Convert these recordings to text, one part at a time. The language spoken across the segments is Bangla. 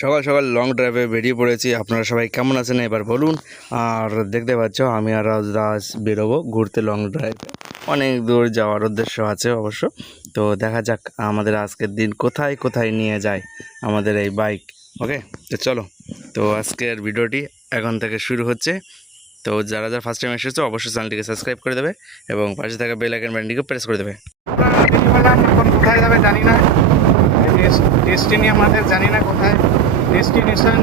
সকাল সকাল লং ড্রাইভে বেরিয়ে পড়েছি। আপনারা সবাই কেমন আছেন এবার বলুন। আর দেখতে পাচ্ছ আমি আর রাজ বেরোবো ঘুরতে লং ড্রাইভে। অনেক দূর যাওয়ার উদ্দেশ্য আছে অবশ্য। তো দেখা যাক আমাদের আজকের দিন কোথায় কোথায় নিয়ে যায় আমাদের এই বাইক। ওকে, তো চলো। তো আজকের ভিডিওটি এখন থেকে শুরু হচ্ছে। তো যারা যারা ফার্স্ট টাইম এসেছো অবশ্যই চ্যানেলটিকে সাবস্ক্রাইব করে দেবে এবং পাশে থাকা বেল আইকন বাটনটিকে প্রেস করে দেবে। এখন কোথায় যাবে জানি না, ডেস্টিনি আমাদের জানি না কোথায়। ডেস্টিনেশন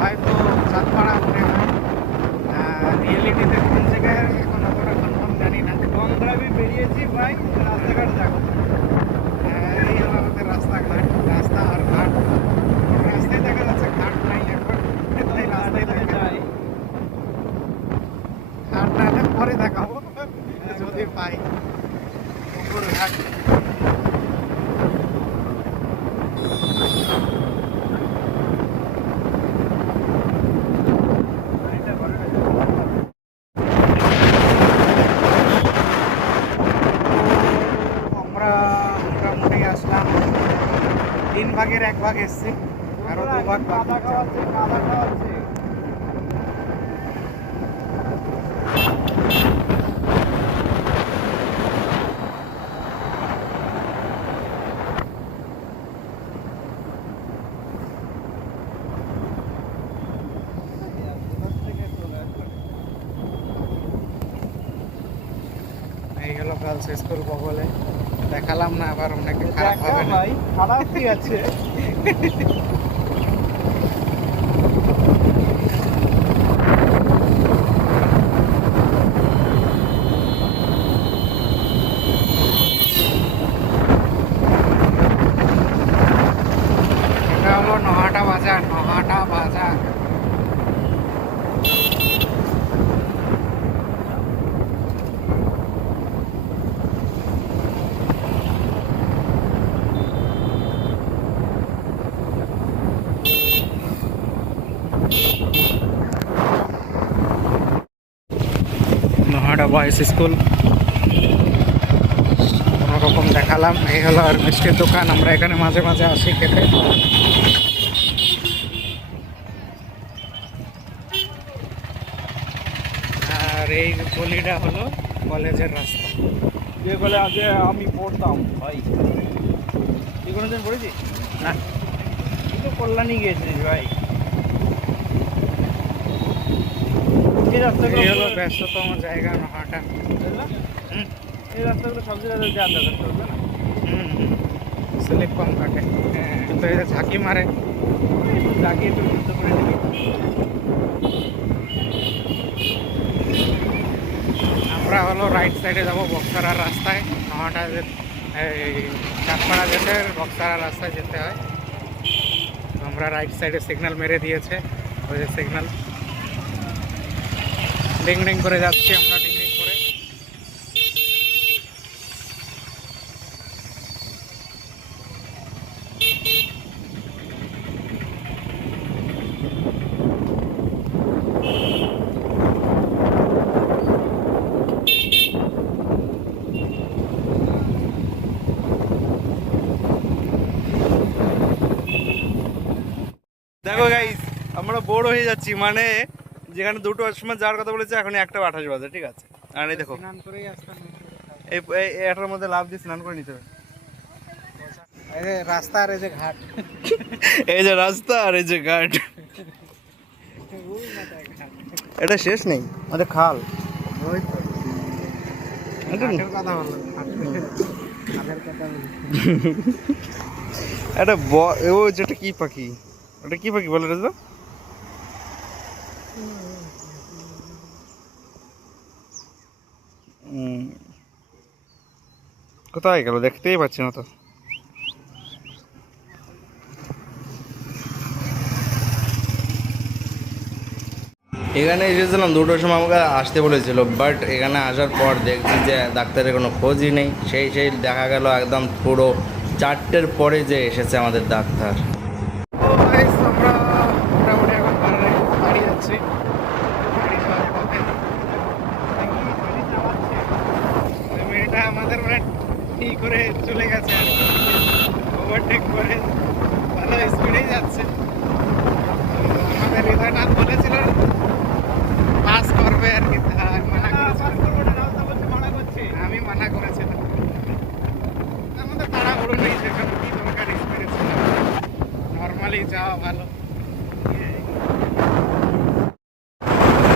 হয়তো চাঁদপাড়া মনে হয়, রিয়েলিটিতে কোন জায়গায় এখন অতটা কনফার্ম জানি না। লং ড্রাইভে বেরিয়েছি ভাই, রাস্তাঘাট যাবো। এই হলো আমাদের রাস্তাঘাট, রাস্তা আর ঘাট। রাস্তায় দেখা যাচ্ছে ঘাট নাই এখন, তাই রাস্তায় দেখা যায়। ঘাট না হলে পরে দেখাবো যদি পাই। পুকুর ঘাট আমরা মোটামুটি আসলাম। 3 ভাগের 1 ভাগ এসছি, আরো 2 ভাগ কাদা খাওয়াচ্ছে। এই হলো গার্লস স্কুল বগলে। দেখালাম না, আবার অনেকে খারাপ হবে না। ভাই খারাপ কি আছে? এটা হলো নহাটা বাজার, নহাটা বাজার। নহাটা বয়েজ স্কুল কোনোরকম দেখালাম। এই হলো আর মিষ্টির দোকান, আমরা এখানে মাঝে মাঝে আসি খেতে। আর এই গলিটা হলো কলেজের রাস্তা, যে বলে আগে আমি পড়তাম। ভাই তুই কোনোদিন পড়েছি না? তুই তো কল্যাণী গিয়েছিস ভাই। এই হলো ব্যস্ততম জায়গা নহাটা। এই রাস্তাগুলো সব জায়গায় যাওয়া দরকার করবে না। স্লিপ কম কাটে, কিন্তু এই যে ঝাঁকি মারে, ঝাঁকি একটু যুদ্ধ করে দিবি। আমরা হলো রাইট সাইডে যাবো বক্সারা রাস্তায়। নহাটা এই চাঁদপাড়া যেতে বক্সারা রাস্তায় যেতে হয়। আমরা রাইট সাইডে সিগন্যাল মেরে দিয়েছে, ওই যে সিগন্যাল ডিং ডিং করে যাচ্ছি আমরা, ডিং ডিং করে। দেখো গাইস, আমরা বোর হয়ে যাচ্ছি। মানে যেখানে 2টোর সময় যাওয়ার কথা বলেছে এখন 1:28 বাজে, ঠিক আছে। আর এই দেখো স্নান করেই আসলাম। এই এটার মধ্যে লাভ দিয়ে স্নান করে নিতে হবে। এই যে রাস্তা আর এই যে ঘাট, এই যে রাস্তা আর এই যে ঘাট, এটা শেষ নেই, আমাদের খাল। ওই তো এটা ঘাটের কথা বললাম, ঘাটের কথা বলি। এটা ও যেটা কি পাখি, ওটা কি পাখি বলে রাজা? কোথায় গেল দেখতেই পাচ্ছি না তো। এখানে এসেছিলাম 2টোর সময়, আমাকে আসতে বলেছিল, বাট এখানে আসার পর দেখছি যে ডাক্তারের কোনো খোঁজই নেই। সেই দেখা গেল একদম পুরো 4টের পরে যে এসেছে আমাদের ডাক্তার। আমরা মোটামুটি এখন বাড়ি যাচ্ছি। মেয়েটা আমাদের মানে ঠিক করে চলে গেছে আর কি, ওভারটেক করে ভালো স্পিডেই যাচ্ছে। চালিয়ে যাওয়া ভালো।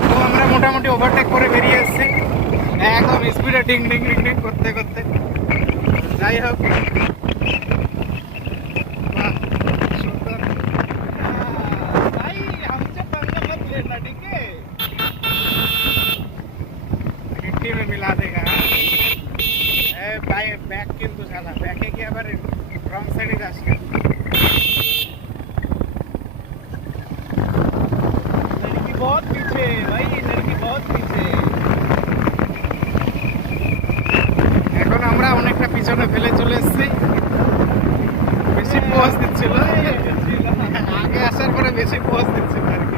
তো আমরা মোটামুটি ওভারটেক করে বেরিয়ে এসেছি একদম স্পিডে ডিং ডিং ডিং ডিং করতে করতে। যাই হোক, বাহ, সুন্দর। ভাই हमसे पंगा मत लेना, ठीक है? मिट्टी में मिला देगा। बैक কিন্তু শালা ব্যাকে কি আবার রং সাইডে যাস কেন? लड़की बहुत पीछे भाई, लड़की बहुत पीछे। এখন আমরা অনেকটা পিছনে ফেলে চলে এসেছি। বেশি পোজ দিচ্ছিল, আগে আসার পরে বেশি পোজ দিচ্ছিল আর কি।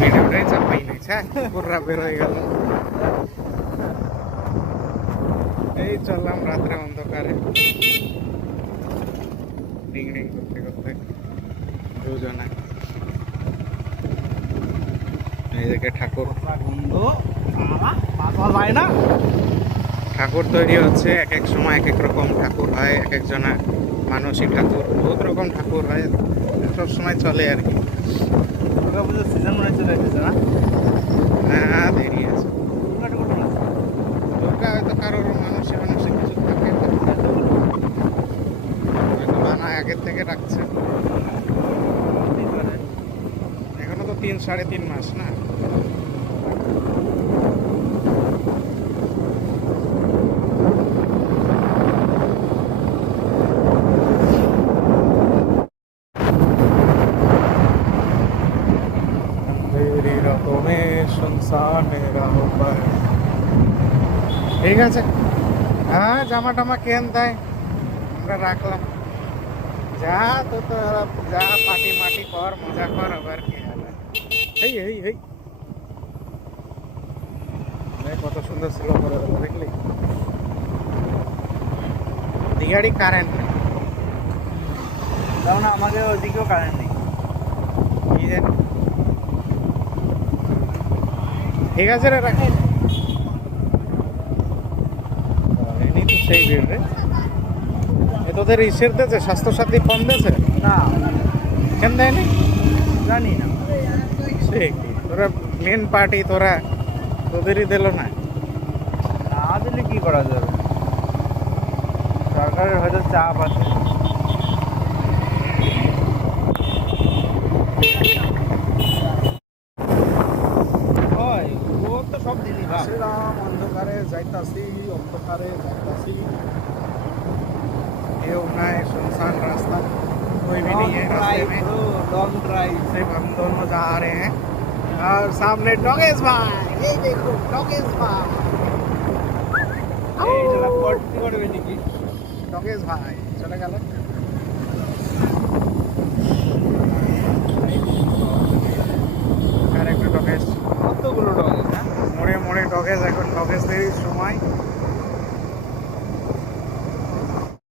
ভিডিওটাই চাপাই নিচ্ছে, পুরা বের হয়ে গেল। এই চললাম রাত্রে অন্ধকারে ডিং ডিং করতে করতে দুজনে। এইদিকে ঠাকুর ঠাকুর তৈরি হচ্ছে। এক এক সময় এক এক রকম ঠাকুর হয়, এক একজনা মানসিক ঠাকুর, বহুত রকম ঠাকুর হয়, সব সময় চলে আর কি। দুর্গাপুজোর সিজন মনে চলে এসেছে না? হ্যাঁ, দেরি আছে। দুর্গা হয়তো কারোর মানসিক মানসিক কিছু থাকে, হয়তো বানায় আগের থেকে রাখছে। এখনো তো 3-3.5 মাস না। ঠিক আছে, হ্যাঁ, জামা টামা কেন দেয় আমরা রাখলাম। যা তো তোরা যা পাটি মাটি কর, মজা কর, আবার কি হবে। এই এই এই কত সুন্দর ছিল করে দিল, দেখলি? দিঘাড়ি কারেন্ট নেই, তাও না আমাদের ওদিকেও কারেন্ট নেই। কি জানি। ঠিক আছে রে, রাখি। এমনি তো সেই ভিড় রে। এ তোদের ইসের দিয়েছে, স্বাস্থ্যসাথী ফোন দিয়েছে না, কেন দেয়নি জানি না। সে কি, তোরা মেন পার্টি, তোরা তোদেরই দিল না। না দিলে কি করা যাবে, সরকারের হয়তো চাপ আছে। হয়, ও তো সব দিনই না। অন্ধকারে যাইতাছি, অন্ধকারে যাইতাছি, কেউ নাই, सुनसान रास्ता, कोई भी नहीं है रास्ते में। Long drive. सिर्फ हम दोनों जा रहे हैं और सामने डॉगेश भाई, ये देखो डॉगेश भाई, এই জন্য করতে করবে নাকি? डॉगेश भाई चले गए।